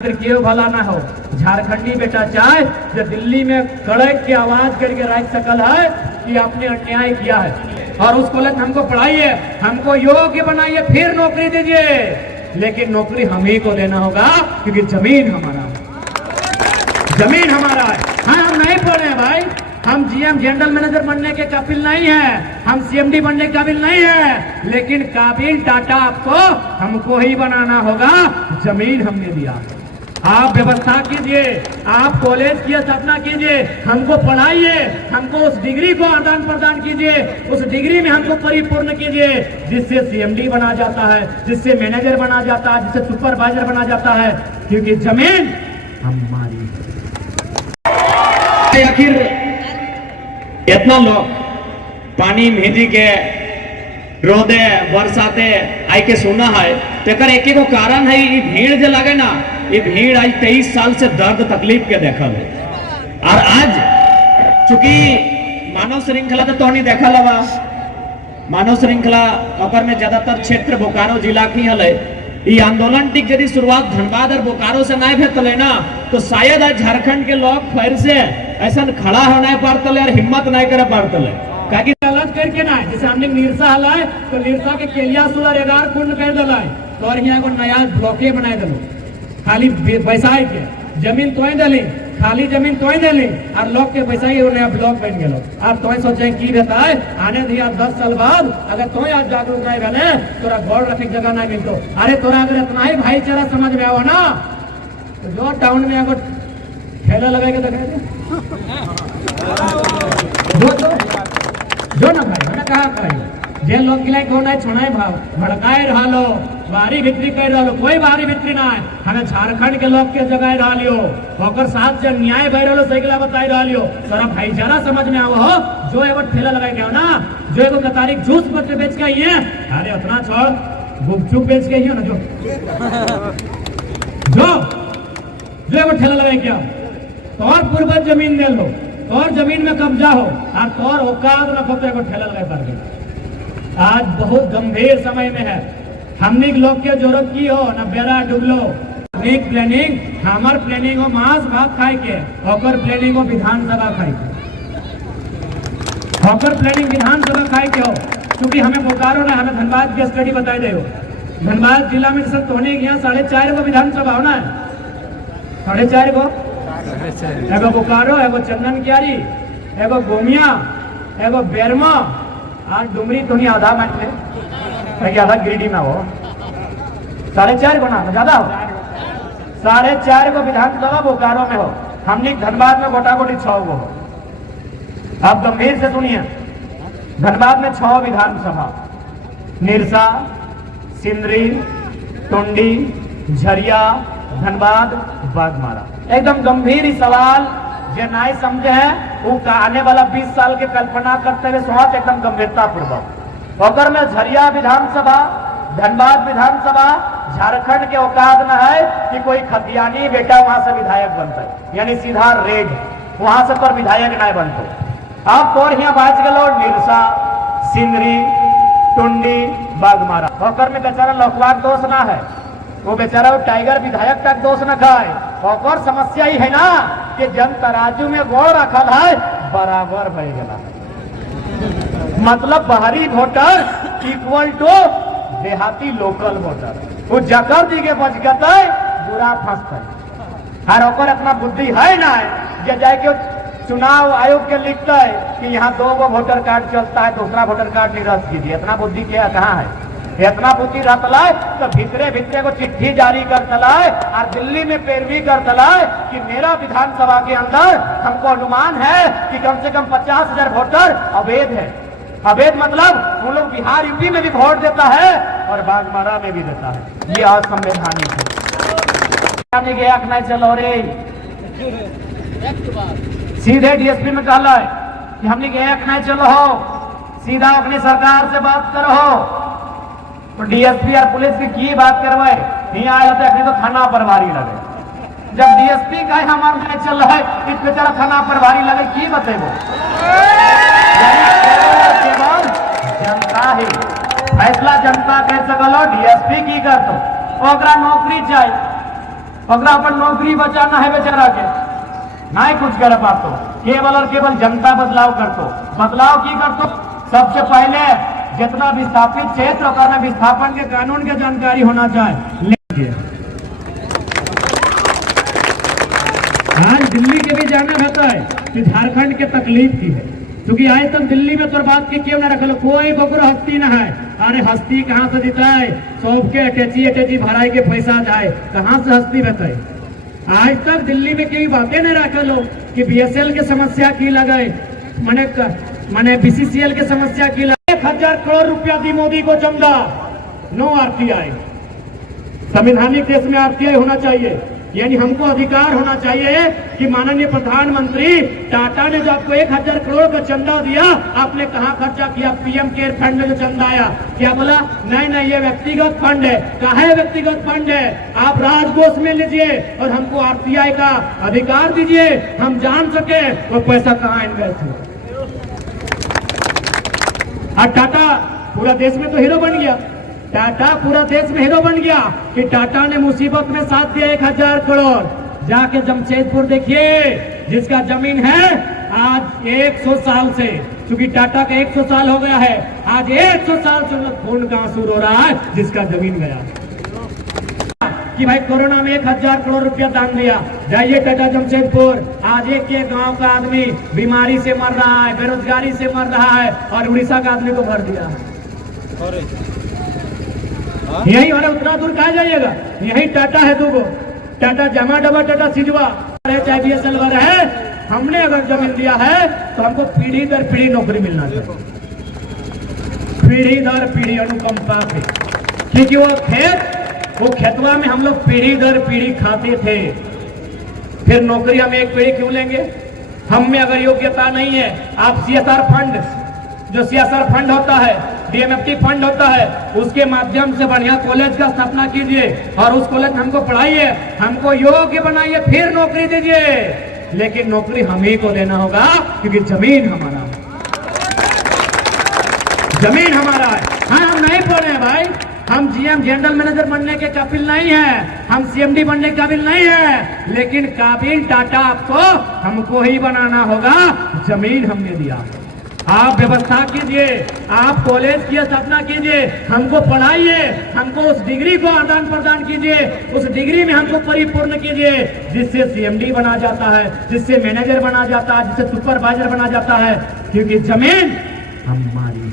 क्यों भला ना हो झारखंडी बेटा चाहे जो दिल्ली में कड़क की आवाज करके राज सकल है कि आपने अन्याय किया है और उस कॉलेज हमको पढ़ाइए, हमको योग्य बनाइए, फिर नौकरी दीजिए। लेकिन नौकरी हम ही को देना होगा क्योंकि जमीन हमारा है, जमीन हमारा है। हाँ, हम नहीं पढ़े हैं भाई, हम जीएम जनरल मैनेजर बनने के काबिल नहीं है, हम सीएमडी बनने के काबिल नहीं है, लेकिन काबिल टाटा आपको हमको ही बनाना होगा। जमीन हमने दिया, आप व्यवस्था कीजिए, आप कॉलेज की स्थापना कीजिए, हमको पढ़ाइए, हमको उस डिग्री को आदान प्रदान कीजिए, उस डिग्री में हमको परिपूर्ण कीजिए जिससे सीएमडी बना जाता है, जिससे मैनेजर बना जाता है, जिससे सुपरवाइजर बना जाता है, क्योंकि जमीन हमारी है। आखिर इतना लोग पानी भेजी के रोदे बरसाते आई के सुना है, तेकर एक को कारण है ये भीड़ जो लगे ना, ये भीड़ आज 23 साल से दर्द तकलीफ के देखल है। और आज चूंकि मानव श्रृंखला तो नहीं देखल हवा, मानव श्रृंखला ओकर में ज्यादातर क्षेत्र बोकारो जिला की हले। ये आंदोलन टिक यदि शुरुआत धनबाद और बोकारो से नहीं भेटले ना, तो शायद आज झारखंड के लोग फिर से ऐसा खड़ा होना पारतले और हिम्मत नहीं करे पारतले। काकी अलग करके ना, जैसे हमने निरसा हला है तो निरसा के केलिया सुलर एगार पूर्ण कर दिला है, तो और यहाँ को नया ब्लॉके बनाए दिलो, खाली पैसा के जमीन तोय दिली, खाली जमीन तोय दिली और लोग के पैसा ही नया ब्लॉक बन गए। अब तोय सोचे की रहता है आने दिया 10 साल बाद अगर तोय आज जागरूक नहीं बने तोरा गौर रखे जगह नहीं मिलतो। अरे तोरा अगर इतना ही भाईचारा समझ में आओ ना, तो जो टाउन में अगर ठेला लगाएगा तो कहेंगे जो ना भाई मैंने कहा कही जे लोग गिलाई को नहीं छोड़ाए भाव भड़काए रहा लो, बाहरी भीतरी कर रहा लो, कोई बाहरी भीतरी ना है। हमें झारखंड के लोग के जगह रहा लियो, होकर साथ जब न्याय बह रहा सही बताई रहा लियो, सारा भाईचारा समझ में आओ हो। जो एगो ठेला लगाए गया ना, जो एगो कतारी जूस पत्र बेच के आई है, अरे उतना छोड़ गुपचुप बेच के ही हो ना, जो एगो ठेला लगाए क्या तोर पूर्वज जमीन दे लो, तोर जमीन में कब्जा हो और तोर औकात न खोते को ठेला लगाए कर दे। आज बहुत गंभीर समय में है, हमने लोग के जरूरत की हो न बेरा डूबलो। प्लानिंग हमार प्लानिंग हो मांस भात खाए के, होकर प्लानिंग हो विधानसभा खाए के, होकर प्लानिंग विधानसभा खाए के हो। क्योंकि हमें बोकारो ना, हमें धनबाद की स्टडी बताई दे हो। धनबाद जिला में सब होने यहाँ 4.5 गो विधानसभा होना है, 4.5 गो, एगो बोकारो, एगो चंदन क्यारी, एगो गोमिया, एगो बेरमा और डुमरी तो नहीं आधा मैच में आधा गिरिडीह में हो। 4.5 गो ना ज्यादा हो, 4.5 गो विधानसभा बोकारो में हो। हमने धनबाद में गोटा गोटी 6 गो हो। आप गंभीर से सुनिए, धनबाद में 6 विधानसभा, निरसा, सिंदरी, टुंडी, झरिया, धनबाद, बागमारा। एकदम गंभीर ही सवाल जो नहीं समझे हैं वो आने वाला 20 साल के कल्पना करते हुए सोच एकदम गंभीरता पूर्वक। अगर में झरिया विधानसभा, धनबाद विधानसभा, झारखंड के औकात न है कि कोई खतियानी बेटा वहां से विधायक बनता है, यानी सीधा रेड वहां से पर विधायक नहीं बनता। अब तो यहाँ बाज गलो निरसा, सिंदरी, टुंडी, बागमारा, होकर में बेचारा लोकवाद दोष ना है, वो बेचारा वो टाइगर विधायक तक दोष न खाए। और समस्या ही है ना कि जन तराजू में गोड़ रखल है बराबर भय गला, मतलब बाहरी वोटर इक्वल टू देहाती लोकल वोटर। वो जकर दी के बच गए बुरा फंसते हर ओकर अपना बुद्धि है ना, जे जाके चुनाव आयोग के लिखता है कि यहाँ 2 गो वोटर कार्ड चलता है, दूसरा वोटर कार्ड निरस्त कीजिए। इतना बुद्धि क्या कहाँ है? इतना बुद्धि रहतलाय तो भीतरे भीतरे को चिट्ठी जारी कर तलाय और दिल्ली में पैरवी कर तलाय कि मेरा विधानसभा के अंदर हमको अनुमान है कि कम से कम 50,000 वोटर अवैध है। अवैध मतलब वो लोग बिहार यूपी में भी वोट देता है और बागमारा में भी देता है। ये असंवैधानिक है। गया नहीं चलो रे, सीधे डीएसपी में कहला है कि हमने गया नहीं चलो हो, सीधा अपनी सरकार से बात करो। तो डीएसपी और पुलिस की बात करवाए यहाँ आए होते तो थाना प्रभारी लगे। जब डीएसपी का हमारा नहीं चल रहा है इस बेचारा थाना प्रभारी लगे की बतेबो। जनता ही फैसला जनता कर सकलो, डीएसपी की कर तो नौकरी चाहिए। ओकरा अपन नौकरी बचाना है बेचारा के, नहीं कुछ कर पातो, केवल और केवल जनता बदलाव करतो। बदलाव की करतो? सबसे पहले जितना विस्थापित क्षेत्र ओकरा में विस्थापन के कानून के जानकारी होना चाहिए। आज दिल्ली के भी जाना रहता है कि झारखंड के तकलीफ की है, क्योंकि आज तक दिल्ली में तोर बात के क्यों ना रखल, कोई बकरो हस्ती न है। अरे हस्ती कहाँ से जिताए? सबके अटैची भराई के पैसा जाए, कहाँ से हस्ती बताए? आज तक दिल्ली में कोई बातें नहीं रखल हो कि बीएसएल के समस्या की लगाए, मैंने बीसीसीएल के समस्या की लगाए। 1000 करोड़ रुपया दी मोदी को चंदा, नो आरटीआई। संवैधानिक देश में आरटीआई होना चाहिए, यानी हमको अधिकार होना चाहिए कि माननीय प्रधानमंत्री टाटा ने जो आपको 1000 करोड़ का चंदा दिया, आपने कहाँ खर्चा किया? पीएम केयर फंड में जो चंदा आया, क्या बोला? नहीं ये व्यक्तिगत फंड है। कहा है व्यक्तिगत फंड है? आप राजकोष में लीजिए और हमको आरटीआई का अधिकार दीजिए, हम जान सके वो पैसा कहाँ इन्वेस्ट हुआ। और टाटा पूरा देश में तो हीरो बन गया, टाटा पूरा देश में हीरो बन गया कि टाटा ने मुसीबत में साथ दिया 1000 करोड़। जाके जमशेदपुर देखिए, जिसका जमीन है आज 100 साल से, क्योंकि टाटा का 100 साल हो गया है, आज 100 साल से खून का आंसू रो रहा है जिसका जमीन गया कि भाई कोरोना में 1000 करोड़ रुपया दान दिया। जाइए टाटा जमशेदपुर, आज एक गांव का आदमी बीमारी से मर रहा है, बेरोजगारी से मर रहा है, और उड़ीसा का आदमी को भर दिया है। यही वाला उतना दूर कहा जाइएगा, यही टाटा है दूगो, टाटा जमा डबा, टाटा सिजवा, चाहे बीएसएल वाला है। हमने अगर जमीन दिया है तो हमको पीढ़ी दर पीढ़ी नौकरी मिलना चाहिए, पीढ़ी दर पीढ़ी अनुकंपा से, क्योंकि वो खेतवा में हम लोग पीढ़ी दर पीढ़ी खाते थे। फिर नौकरी हम एक पीढ़ी क्यों लेंगे? हम में अगर योग्यता नहीं है, आप सीएसआर फंड, जो सीएसआर फंड होता है, डीएमएफटी फंड होता है, उसके माध्यम से बढ़िया कॉलेज का स्थापना कीजिए और उस कॉलेज में हमको पढ़ाइए, हमको योग्य बनाइए, फिर नौकरी दीजिए। लेकिन नौकरी हम ही को देना होगा, क्योंकि जमीन हमारा है, जमीन हमारा है। हाँ, हम नहीं पढ़े हैं भाई, हम जीएम जनरल मैनेजर बनने के काबिल नहीं है, हम सीएमडी बनने के काबिल नहीं है, लेकिन काबिल टाटा आपको हमको ही बनाना होगा। जमीन हमने दिया, आप व्यवस्था कीजिए, आप कॉलेज की स्थापना कीजिए, हमको पढ़ाइए, हमको उस डिग्री को आदान प्रदान कीजिए, उस डिग्री में हमको परिपूर्ण कीजिए, जिससे सीएमडी बना जाता है, जिससे मैनेजर बना जाता है, जिससे सुपरवाइजर बना जाता है, क्योंकि जमीन हमारी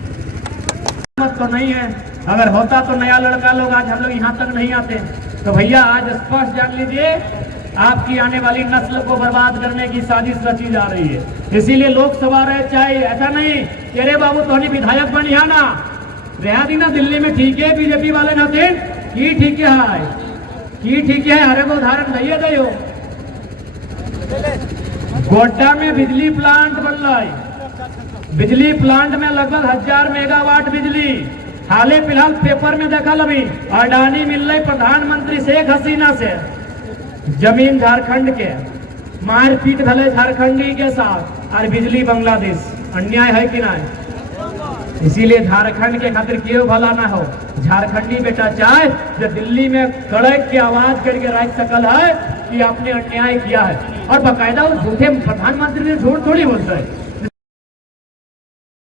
तो नहीं है। अगर होता तो नया लड़का लोग आज हम लोग यहाँ तक नहीं आते। तो भैया आज स्पष्ट जान लीजिए, आपकी आने वाली नस्ल को बर्बाद करने की साजिश रची जा रही है। इसीलिए लोकसभा रहे चाहे, ऐसा नहीं कि अरे बाबू तो विधायक बन यहाँ ना रहा दी ना, दिल्ली में ठीक है, बीजेपी वाले ना थे की ठीक है, की ठीक है। हरे को उदाहरण दैये दे, गोड्डा में बिजली प्लांट बन रहा है, बिजली प्लांट में लगभग 1000 मेगावाट बिजली। हाले फिलहाल पेपर में देखा अभी अडानी मिल रही प्रधानमंत्री शेख हसीना से, जमीन झारखंड के, मारपीट भले झारखंडी के साथ, और बिजली बांग्लादेश। अन्याय है कि ना? इसीलिए झारखंड के खातिर क्यों भला ना हो, झारखंडी बेटा चाहे जो दिल्ली में कड़क की आवाज करके रख सकल है कि आपने अन्याय किया है, और बाकायदा उस झूठे प्रधानमंत्री ने झूठ थोड़ी बोलता है।